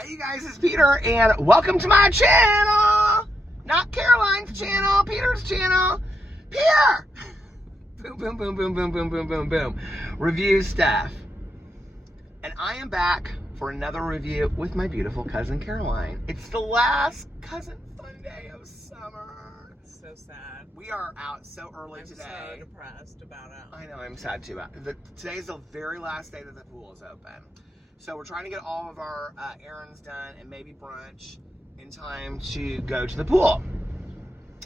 Hey you guys, it's Peter, and welcome to my channel! Not Caroline's channel, Peter's channel. Peter! Boom, boom, boom, boom, boom, boom, boom, boom, boom. Review stuff. And I am back for another review with my beautiful cousin Caroline. It's the last cousin Sunday of summer. So sad. We are out so early today. I'm so depressed about it. I know, I'm sad too. Today's the very last day that the pool is open. So we're trying to get all of our errands done and maybe brunch in time to go to the pool.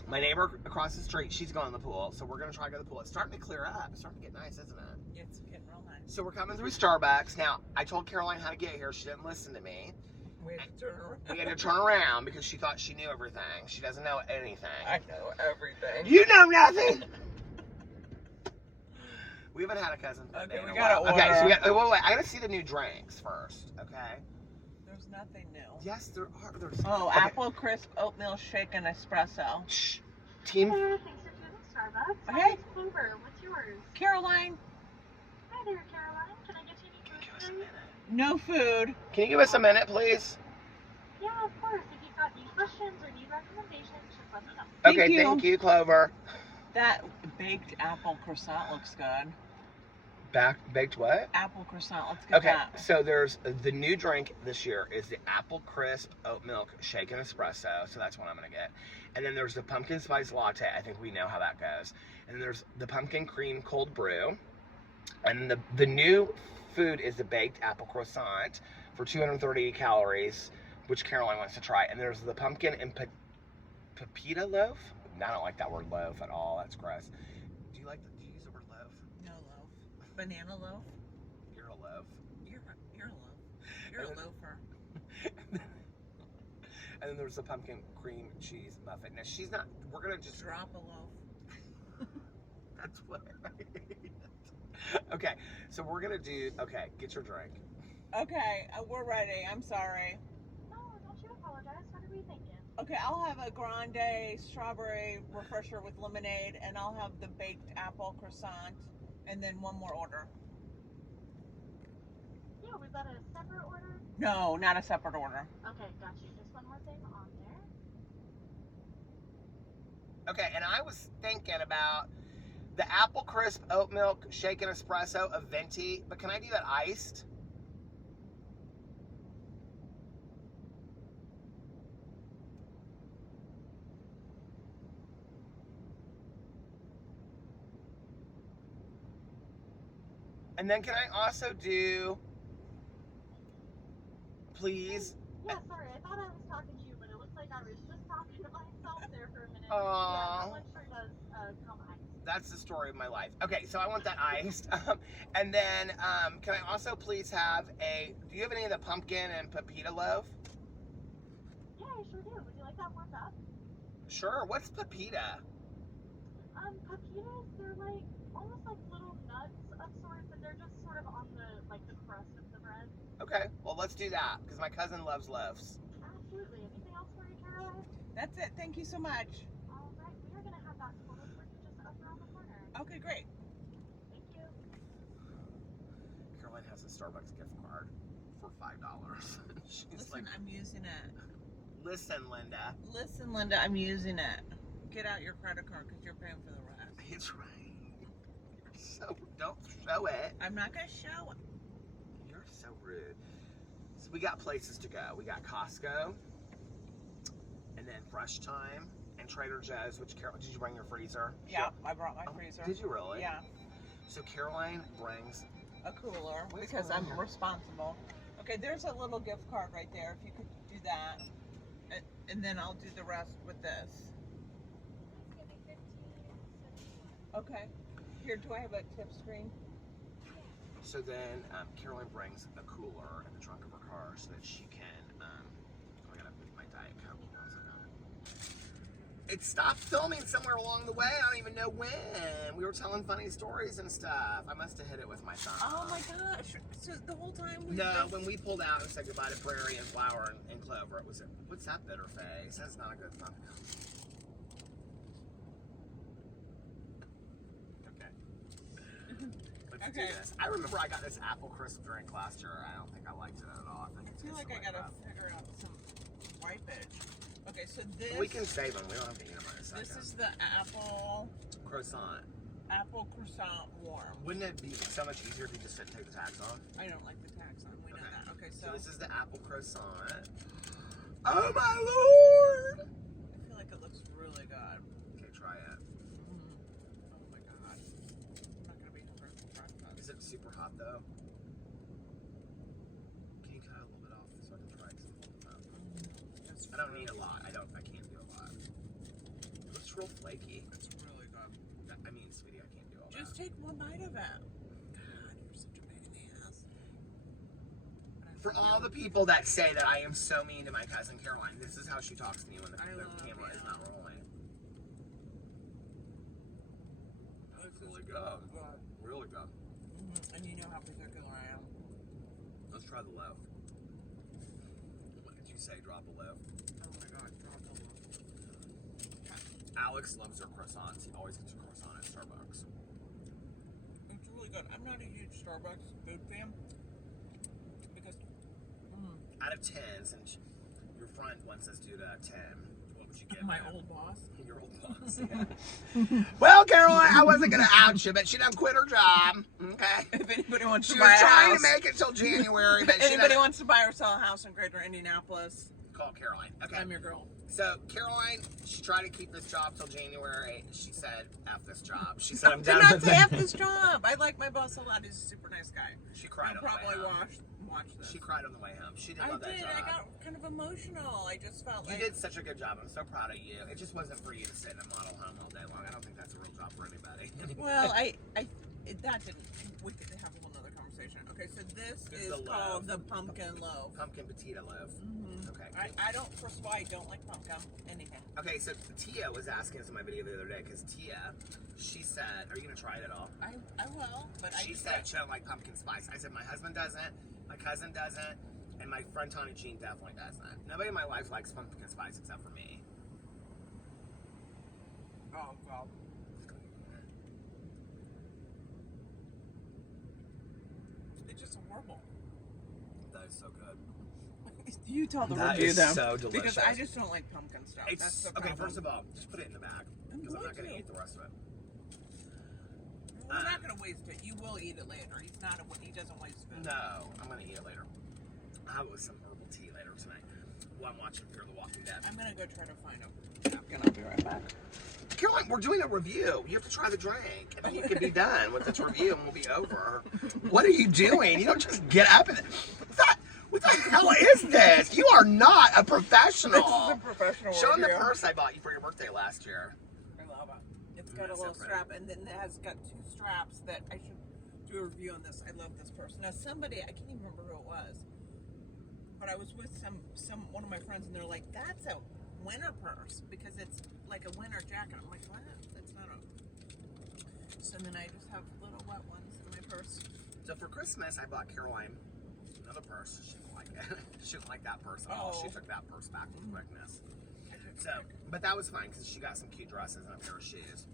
My neighbor across the street, she's going to the pool, so we're going to try to go to the pool. It's starting to clear up. It's starting to get nice, isn't it? It's getting real nice. So we're coming through Starbucks. Now, I told Caroline how to get here. She didn't listen to me. We had to turn around. We had to turn around because she thought she knew everything. She doesn't know anything. I know everything. You know nothing! We haven't had a cousin for a day Okay, in we a gotta while. order. Okay, so we got, wait, I gotta see the new drinks first, okay? There's nothing new. Yes, there are. Oh, okay. apple crisp oatmeal shaken espresso. Shh. Team. Hey, thanks for choosing Starbucks. Hey. Hey, Clover. What's yours? Caroline, Hi there, Caroline. Can I get you any Give us a food minute. today? no food. Can you give us a minute, please? Yeah, of course. If you've got any questions or need recommendations, just let me know. Okay, you. thank you, Clover. That baked apple croissant looks good. Baked what? Apple croissant, let's get Okay, that. so there's the new drink this year is the apple crisp oat milk shaken espresso. So that's what I'm gonna get. And then there's the pumpkin spice latte. I think we know how that goes. And there's the pumpkin cream cold brew. And the new food is the baked apple croissant for 230 calories, which Caroline wants to try. And there's the pumpkin and pepita loaf. I don't like that word loaf at all. That's gross. Do you use the word loaf? No loaf. Banana loaf? You're a loaf. You're a loaf. You're a loafer. And then there's the pumpkin cream cheese muffin. Now she's not. We're gonna just Drop a loaf. That's what I hate. Okay, so we're gonna do. Okay, get your drink. Okay, we're ready. I'm sorry. No, don't you apologize. What are we thinking? Okay, I'll have a grande strawberry refresher with lemonade, and I'll have the baked apple croissant, and then one more order. Yeah, was that a separate order? No, not a separate order. Okay, got you. Just one more thing on there. Okay, and I was thinking about the apple crisp oat milk shaken espresso of venti, but can I do that iced? And then can I also do, please? Yeah, sorry. I thought I was talking to you, but it looks like I was just talking to myself there for a minute. Aww. Yeah, that one sure does come iced. That's the story of my life. Okay, so I want that iced. And then, can I also please have do you have any of the pumpkin and pepita loaf? Yeah, I sure do. Would you like that warmed up? Sure. What's pepita? Pepitas, they're like almost like little nuts of sorts, but they're just sort of on the crust of the bread. Okay, well let's do that because my cousin loves loaves. Absolutely. Anything else for you, Caroline? That's it. Thank you so much. All right, we are gonna have that photo for you just up around the corner. Okay, great. Thank you. Caroline has a Starbucks gift card for $5. She's Listen, I'm using it. listen, Linda. Listen, Linda, I'm using it. Get out your credit card because you're paying for the rest. It's right. You're so, don't show it. I'm not going to show it. You're so rude. So we got places to go. We got Costco, and then Fresh Time, and Trader Joe's, which did you bring your freezer? Yeah, I brought my freezer. Did you really? Yeah, So Caroline brings, a cooler What is because going I'm on here? responsible. Okay, there's a little gift card right there. If you could do that, and then I'll do the rest with this. Okay. Here, do I have a tip screen? so then Caroline brings a cooler in the trunk of her car so that she can, I gotta put my Diet Coke. One second. It stopped filming somewhere along the way. I don't even know when. We were telling funny stories and stuff. I must have hit it with my thumb. Oh my gosh! So the whole time we No, when we pulled out and said goodbye to Prairie and Flower and Clover, it was what's that bitter face? That's not a good thumb. Okay. Let's Okay. do this. I remember I got this apple crisp drink last year. I don't think I liked it at all. I feel like I gotta figure out some wipage. Okay, so this. We can save them. We don't have to eat them in a second. This is the apple Croissant. croissant warm. Wouldn't it be so much easier if you just didn't take the tags off? I don't like the tags on. We know that. Okay, so So this is the apple croissant. Oh my lord! I feel like it looks really good. Okay, try it. Oh my god. I'm not gonna be hungry for breakfast. Is it super hot though? Can you cut a little bit off so I can try some? I don't need a lot. I can't do a lot. It looks real flaky. It's really good. I mean, sweetie, I can't do all that. Just take one bite of it. God, you're such a pain in the ass. For all the people that say that I am so mean to my cousin Caroline, this is how she talks to me when the camera is not rolling. That's really good. Really good. And you know how particular I am. Let's try the loaf. What did you say? Drop a loaf. Oh my god, drop the loaf. Alex loves her croissants. He always gets a croissant at Starbucks. It's really good. I'm not a huge Starbucks food fan because Out of 10, since your friend wants us to do it out of 10, what would you give my him? old boss. Your old boss, yeah. Well, Caroline, I wasn't going to out you, but she done quit her job. Okay. If anybody wants She to was buy a trying house, to make it till January, but if she anybody done... wants to buy or sell a house in Greater Indianapolis, Call Caroline. Okay. I'm your girl. So, Caroline, she tried to keep this job till January. She said, F this job. She said, I'm Do done not with say it. F this job. I like my boss a lot. He's a super nice guy. She cried I'll on the way probably home. watch this. She cried on the way home. She did I love that did. job. I got kind of emotional. I just felt You like did such a good job. I'm so proud of you. It just wasn't for you to sit in a model home all day long. I don't think that's a real job for anybody. Well, that didn't. We could have a whole nother conversation. Okay, so this It's is the called loaf. the pumpkin loaf. Pumpkin petita loaf. Okay. I don't. First of all, I don't like pumpkin anything. Okay, so Tia was asking us in my video the other day because Tia, she said, "Are you gonna try it at all?" I will, but She said she don't like pumpkin spice. I said my husband doesn't, my cousin doesn't, and my friend Tawny Jean definitely doesn't. Nobody in my life likes pumpkin spice except for me. Oh god. It's just horrible. That is so good. You tell the That review is though, so delicious. because I just don't like pumpkin stuff. That's It's the okay. problem. First of all, just put it in the bag because I'm not gonna eat the rest of it. We're not gonna waste it. You will eat it later. He doesn't waste food. No, I'm gonna eat it later. I'll have it with some herbal tea later tonight while I'm watching Fear the Walking Dead. I'm gonna go try to find a napkin. I'll be right back. Caroline, we're doing a review. You have to try the drink, and then you can be done with this review, and we'll be over. What are you doing? You don't just get up and. What the hell is this? You are not a professional. This is a professional Show them the review. purse I bought you for your birthday last year. I love it. It's got a That's so little pretty. strap, and then it has got two straps that I should do a review on this. I love this purse. Now somebody, I can't even remember who it was, but I was with one of my friends, and they're like, "That's a winter purse because it's like a winter jacket." I'm like, "What? That's not a." So then I just have little wet ones in my purse. So for Christmas, I bought Caroline another purse. She didn't like it. She didn't like that purse at all. Oh. She took that purse back with quickness. So, but that was fine because she got some cute dresses and a pair of shoes.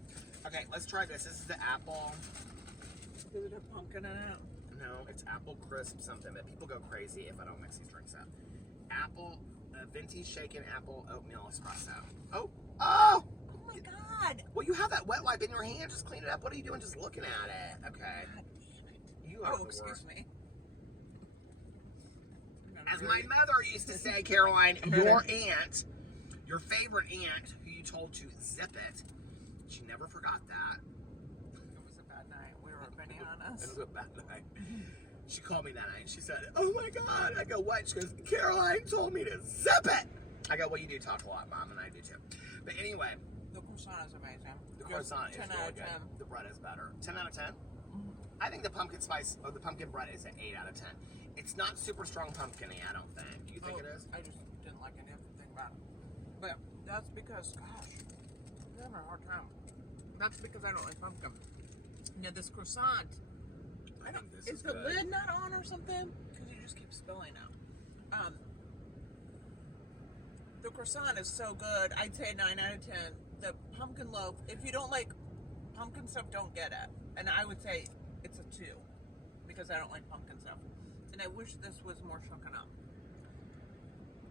Okay, let's try this. This is the apple. Does it have pumpkin in it? No, it's apple crisp something, but people go crazy if I don't mix these drinks up. Apple, venti shaken apple oatmeal espresso. Oh! Oh my god! Well, you have that wet wipe in your hand. Just clean it up. What are you doing just looking at it? Okay. God damn it. You are the excuse worst. me. As my mother used to say, Caroline, your aunt, your favorite aunt, who you told to zip it, she never forgot that. It was a bad night. We were being It honest. was a bad night. She called me that night and she said, "Oh my God." I go, "What?" She goes, "Caroline told me to zip it." I go, "Well, you do talk a lot, Mom, and I do too." But anyway, The croissant is amazing. the croissant is 10 really out of good. 10. The bread is better. 10 out of 10? I think the pumpkin spice, or the pumpkin bread is an 8 out of 10. It's not super strong pumpkin-y, I don't think. Do you think it is? I just didn't like anything about it. But that's because, gosh, I'm having a hard time. That's because I don't like pumpkin. Now this croissant, I think this is the good. lid not on or something? Because you just keep spilling out. The croissant is so good. I'd say 9 out of 10. The pumpkin loaf, if you don't like pumpkin stuff, don't get it. And I would say it's a 2. because I don't like pumpkin stuff. And I wish this was more shooken up.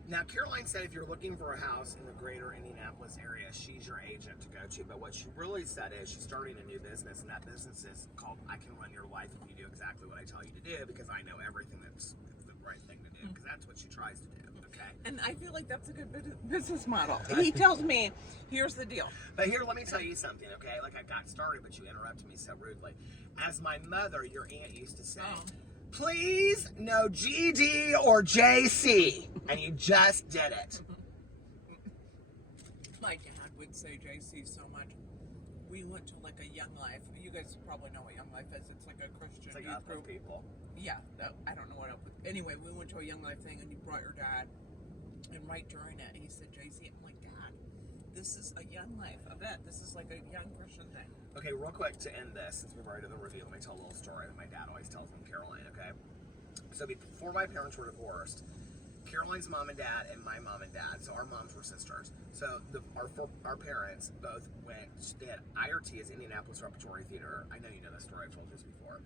Now, Caroline said if you're looking for a house in the greater Indianapolis area, she's your agent to go to. But what she really said is she's starting a new business, and that business is called I Can Run Your Life If You Do Exactly What I Tell You to Do, because I know everything that's the right thing to do, because that's what she tries to do, okay? And I feel like that's a good business model. He tells me, here's the deal. But here, let me tell you something, okay? Like, I got started, but you interrupted me so rudely. As my mother, your aunt, used to say, please, no GD or JC. And you just did it. My dad would say JC so much. We went to like a Young Life. You guys probably know what Young Life is. It's like a Christian It's like youth group. people. Yeah, I don't know what else. Anyway, we went to a Young Life thing and you brought your dad. And right during it, he said JC. I'm like, Dad, this is a Young Life event. This is like a young Christian thing. Okay, real quick to end this, since we've already done the review, let me tell a little story that my dad always tells me, Caroline, okay? So before my parents were divorced, Caroline's mom and dad and my mom and dad, so our moms were sisters. So our parents both went, they had IRT as Indianapolis Repertory Theater. I know you know this story, I've told you this before.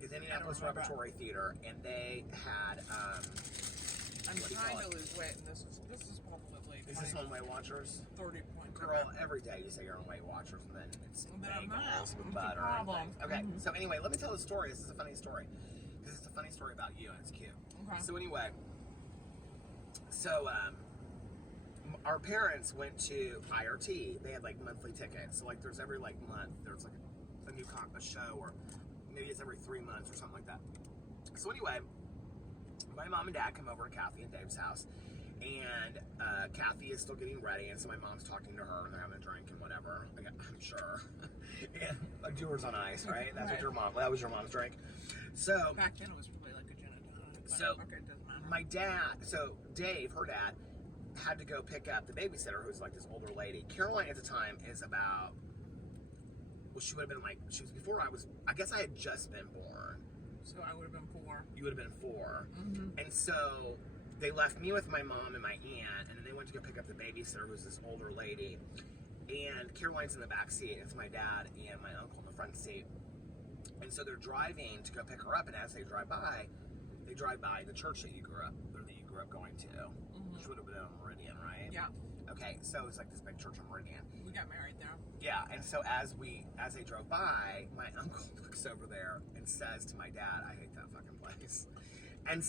It's Indianapolis Repertory Theater, and they had, I'm trying to lose weight, and this is probably is this on Weight Watchers? 30 points. Girl, every day you say you're on Weight Watchers, and then it's But I'm not. bagels with It's a butter. problem. And things. Okay, so anyway, let me tell the story. This is a funny story. This is a funny story about you, and it's cute. Okay. So anyway, our parents went to IRT. They had like monthly tickets. So like there's every like month, there's like a new a show, or maybe it's every 3 months or something like that. So anyway, my mom and dad come over to Kathy and Dave's house, and Kathy is still getting ready, and so my mom's talking to her, and they're having a drink and whatever. I'm sure. And like Jewelers on Ice, right? That's what that was your mom's drink. So back then it was probably like a gin and tonic. So okay, it doesn't matter. my dad, so Dave, her dad, had to go pick up the babysitter, who's like this older lady. Caroline at the time is about, well, she would have been like, she was before I guess I had just been born. So I would have been 4. You would have been 4. Mm-hmm. And so they left me with my mom and my aunt, and then they went to go pick up the babysitter, who's this older lady. And Caroline's in the back seat. It's my dad and my uncle in the front seat. And so they're driving to go pick her up, and as they drive by the church that you grew up going to, which would have been on Meridian, right? Yeah. Okay, so it's like this big church on Meridian. We got married there. Yeah, and so as they drove by, my uncle looks over there and says to my dad, I hate that fucking place. And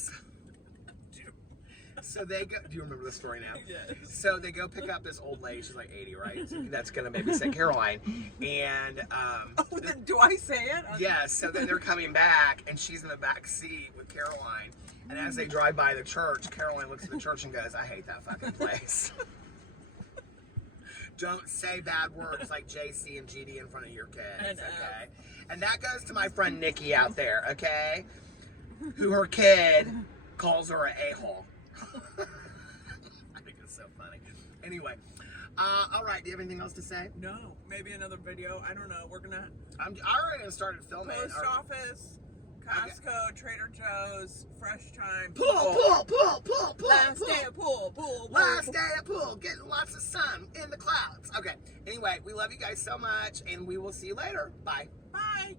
so they go, do you remember the story now? Yes. So they go pick up this old lady, she's like 80, right? So that's gonna maybe say Caroline. And do I say it? yes, so then they're coming back, and she's in the back seat with Caroline. And as they drive by the church, Caroline looks at the church and goes, I hate that fucking place. Don't say bad words like JC and GD in front of your kids, okay? And that goes to my friend Nikki out there, okay? Who her kid calls her an a-hole. I think it's so funny. Anyway, all right, do you have anything else to say? No, maybe another video. I don't know. We're gonna. I already started filming. Post office, Costco, Trader Joe's, Fresh Time. Pool. Last day of pool. Last day at pool, getting lots of sun in the clouds. Okay, anyway, we love you guys so much, and we will see you later. Bye. Bye.